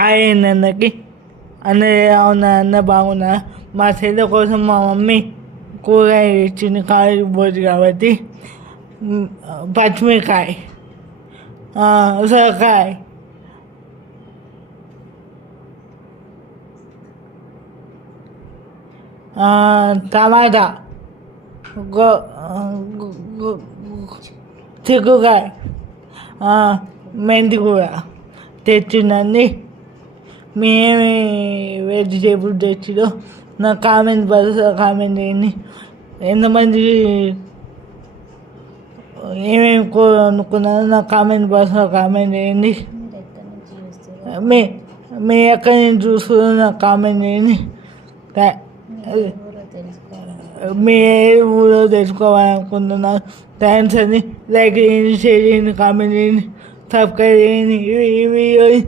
ఆయనకి అన్నయ్య అవునా అన్న బాగున్నా. మా చెల్లి కోసం మా మమ్మీ కూరగాయలు ఇచ్చింది కాలేజీకి పోదు కాబట్టి. పచ్చిమిరకాయ, ఉసరకాయ, టమాటా, గో చిక్కుకాయ, మెంతి కూర తెచ్చిందండి. మేమేమి వెజిటేబుల్ తెచ్చిదో నా కామెంట్ బాక్స్లో కామెంట్ చేయండి. ఎంతమంది ఏమేమి కూర అనుకున్నారో నా కామెంట్ బాక్స్లో కామెంట్ చేయండి. మీ మీ ఎక్కడి నుంచి చూస్తున్నారో నాకు కామెంట్ చేయండి. మీ ఏ ఊరో తెలుసుకోవాలనుకుంటున్నారు. థ్యాంక్స్ అండి. లైక్ చేయండి, షేర్ చేయండి, కామెంట్ చేయండి, సబ్స్క్రైబ్ చేయండి. ఈ వీడియోని